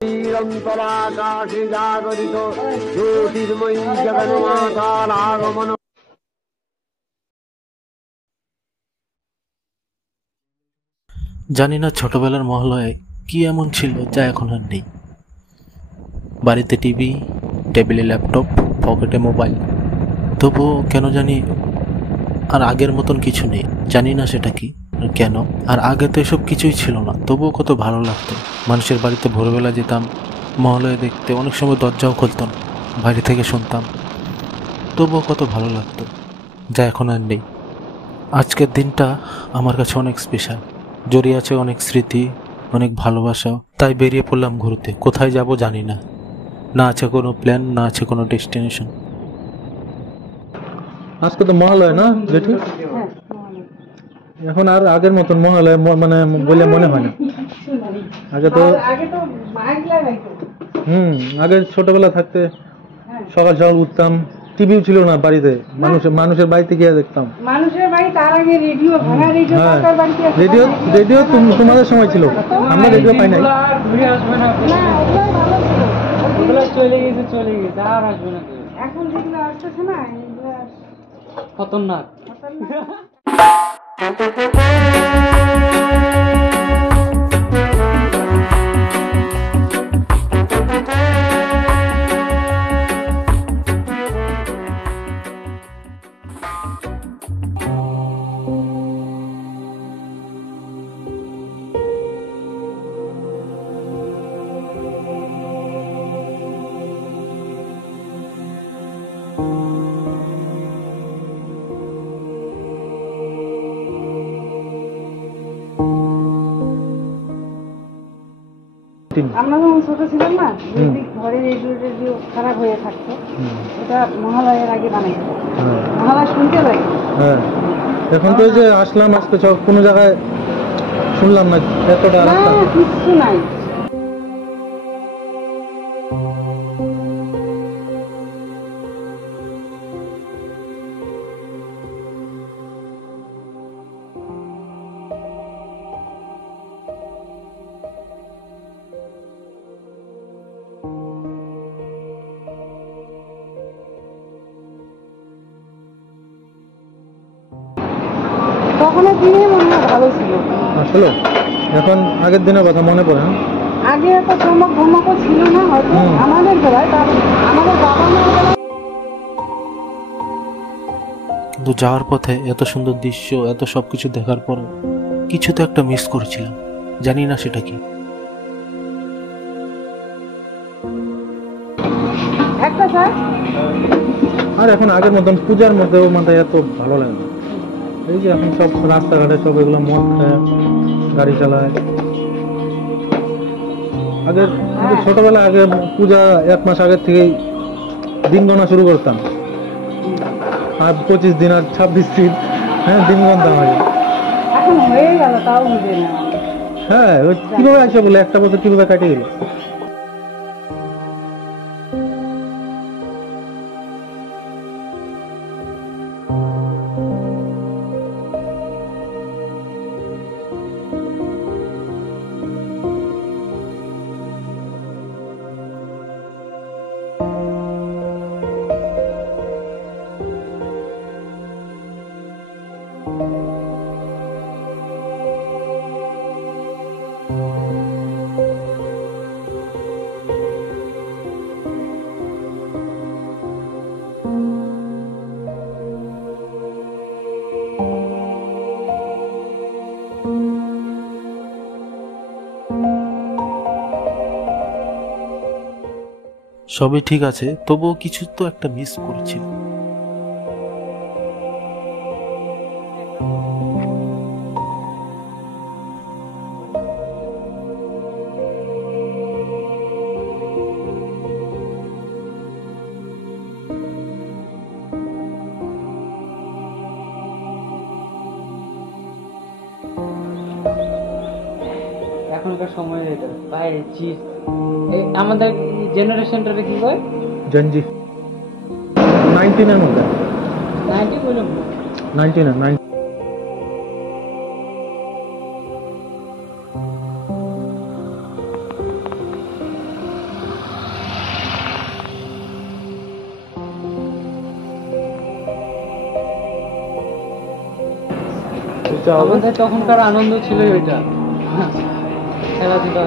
নিরন্তরাকাশে জাগরিত জ্যোতির্ময়ী জগন্মাতার আগমন। জানি না ছোটবেলার মহালয়ায় কি এমন ছিল যা এখন আর নেই। বাড়িতে টিভি, টেবিলে ল্যাপটপ, পকেটে মোবাইল, তবুও কেন জানি আর আগের মতন কিছু নেই। জানি না সেটা কি আর কেন। আর আগে তো এসব কিছুই ছিল না, তবুও কত ভালো লাগতো। মানুষের বাড়িতে ভোরবেলা যেতাম মহালয়া দেখতে, অনেক সময় দরজাও খুলতাম, বাইরে থেকে শুনতাম, তবুও কত ভালো লাগতো, যা এখন আর নেই। আজকের দিনটা আমার কাছে অনেক স্পেশাল, জড়িয়ে আছে অনেক স্মৃতি, অনেক ভালোবাসা। তাই বেরিয়ে পড়লাম ঘুরতে। কোথায় যাব জানি না, না আছে কোনো প্ল্যান, না আছে কোনো ডেস্টিনেশন। আজকে তো মহালয় না জেঠু? এখন আর আগের মতন মহালয় মানে বলে মনে হয় না। আগে তো আগে ছোটবেলা থাকতে সকাল সকাল উঠতাম, টিভিও ছিল না বাড়িতে, মানুষের বাড়িতে গিয়ে দেখতাম। মানুষের বাড়ি, তার আগে রেডিও, ভাঙা রেডিও, সরকার বাড়িতে রেডিও রেডিও তোমাদের সময় ছিল, আমরা রেডিও পাই নাই। ঘুরে আসবে না, ওগুলো চলে গেছে আর আসবে না। এখন যেগুলো আসতেছে না, এগুলো খতরনাক। আমরা যখন ছোট ছিলাম না, ঘরে রেডিও খারাপ হয়ে থাকতো, ওটা মহালয়ের আগে বানাইতো, মহালয় শুনতে লাগে। হ্যাঁ, এখন তো যে আসলাম, আজকে কোনো জায়গায় শুনলাম না এতটা, কিছু নাই। তখনের দিনে মনে হয় ভালো ছিল আসলে। এখন আগের দিনের কথা মনে পড়ে। আগে এত চমক ধমকও ছিল না হয়তো আমাদের বেলায়, আমাদের বাবা মার বেলায়। কিন্তু যাওয়ার পথে এত সুন্দর দৃশ্য, এত সবকিছু দেখার পর কিছু তো একটা মিস করেছিলাম, জানি না সেটা কি। একটা স্যার, আর এখন আগের মতন পূজার মধ্যেও মানে এত ভালো লাগে না। এই যে এখন সব রাস্তাঘাটে সব এগুলো মদ খায়, গাড়ি চালায়। আগের ছোটবেলা আগে পূজা 1 মাস আগের থেকেই দিন গণা শুরু করতাম, আর 25 দিন আর 26 দিন দিন গণতাম আগে। এখন হয়ে গেল তাও বুঝে না। হ্যাঁ, কিভাবে আসে বলে একটা বছর কিভাবে কাটে গেল। সবই ঠিক আছে, তবুও কিছু তো একটা মিস করেছি। এখনকার সময়ে বাইরে চিপস, আমাদের জেনারেশনটারে কি কয়? জেনজি 19 এর মধ্যে 90 বললাম 19 এর 9 আমাদের তখনকার আনন্দ ছিল ওইটা, খেলাধুলা।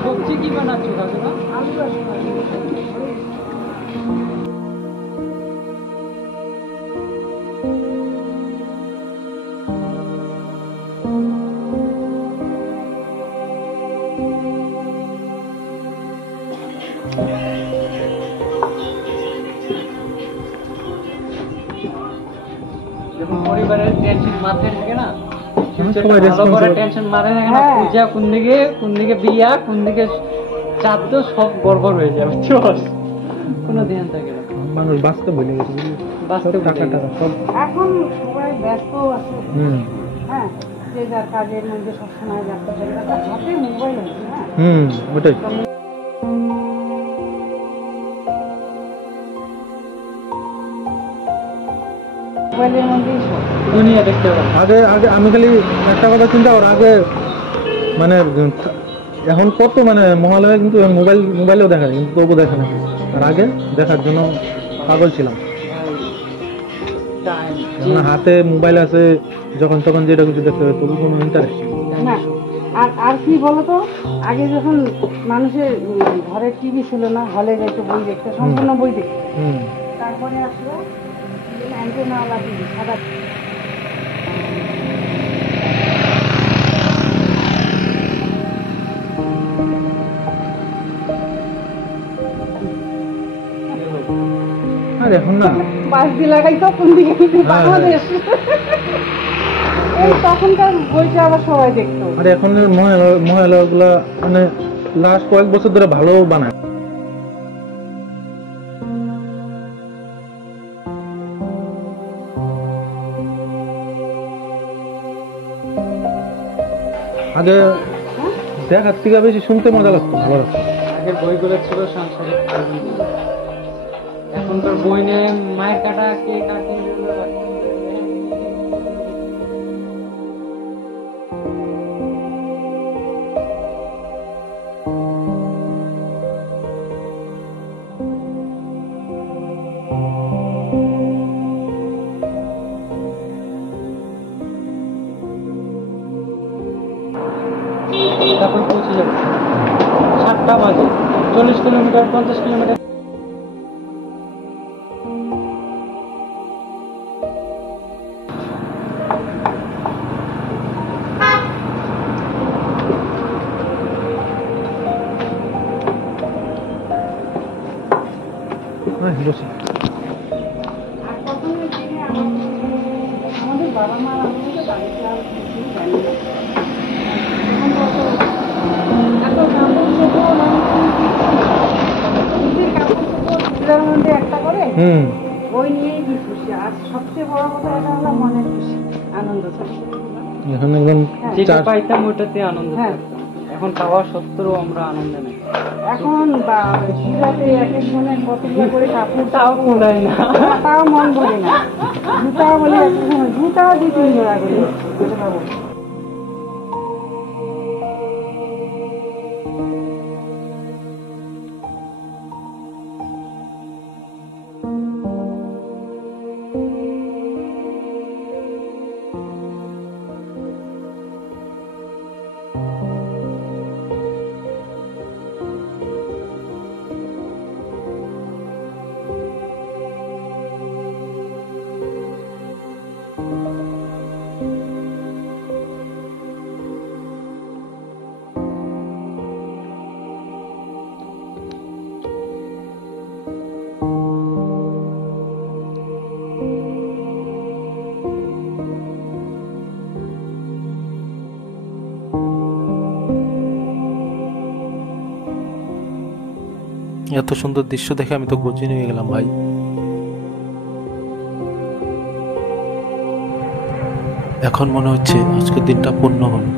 সবজি কি বানাচ্ছো কাকুরা? আলু রসমালাই। যখন পরিবারের টেনশন মাথায় থাকে না, সবাই ভালো করে responsible। টেনশন মাথায় থাকে না, হ্যাঁ। পূজা কোন দিকে বিয়া, কোন দিকে চাঁদ, সব গড়বড় হয়ে যাবে, চল কোনো ধ্যান থাকে না। মানুষ বাঁচতে ভুলে গেছে বুঝলি? বাঁচতে সব টাকা ভুলে টাকা সব এখন সবাই ব্যস্ত আছে, হুম হ্যাঁ, যে যার কাজের মধ্যে সবসময় ব্যস্ত থাকে, তার হাতে মোবাইল আছে, হ্যাঁ, ওটাই মোবাইলের মধ্যেই সব। দুনিয়া দেখতে পাবে। আগে আগে আমি খালি একটা কথা চিন্তা কর, আগে মানে এখন কত মানে মহালয়া কিন্তু মোবাইলেও দেখা যায়, কিন্তু তবু দেখা না। আর আগে দেখার জন্য পাগল ছিলাম। এখন হাতে মোবাইল আছে, যখন তখন যেটা কিছু দেখতে হবে, তবু কোনো ইন্টারেস্ট না, আর কি বলতো, আগে যখন মানুষের ঘরে টিভি ছিল না, হলে যেত বই দেখতে, সম্পূর্ণ বই দেখতে, হুম তারপরে আসলো অ্যান্টেনাওয়ালা টিভি, সাদা। আর এখন না বাস দিয়ে লাগাইতো কোন দিকে কিন্তু বাংলাদেশ। এই তখনকার বইটা আবার সবাই দেখতো। আর এখন মহালয়া গুলা মানে লাস্ট কয়েক বছর ধরে ভালো বানায়। আগে দেখার থেকে বেশি শুনতে মজা লাগতো, ভালো লাগতো। আগের বইগুলো ছিল সাংসারিক কাহিনী। এখনকার বই নিয়ে মায়ের কাটা কে কাটে তারপর পৌঁছে যাবে 7টা বাজে, 40 কিলোমিটার 50 কিলোমিটার। বসি। আর তখনের দিনে আমাদের বাবা মার আমলে বাড়িতে আর কিছুই জানি না। এখন এত কাপড় চোপড়, নিজের কাপড় চোপড় চুলার মধ্যে একটা করে ওই নিয়েই কি খুশি। আর সবচেয়ে বড় কথা এটা হলো মনের খুশি, আনন্দ থাকে। এখন একদম যেটা পাইতাম ওটাতে আনন্দ হ্যাঁ। থাকতো। এখন পাওয়া সত্ত্বেও আমরা আনন্দ নেই। এখন শিরাতে এক একজনের কতগুলো করে কাপড়, তাও কুলায় না। তাও মন ভরে না। জুতা বলে একটা সময় জুতাও 2-3 জোড়া করে যেতে পারবো। এত সুন্দর দৃশ্য দেখে আমি তো গজিয়ে নিয়ে গেলাম ভাই। এখন মনে হচ্ছে আজকের দিনটা পূর্ণ হলো।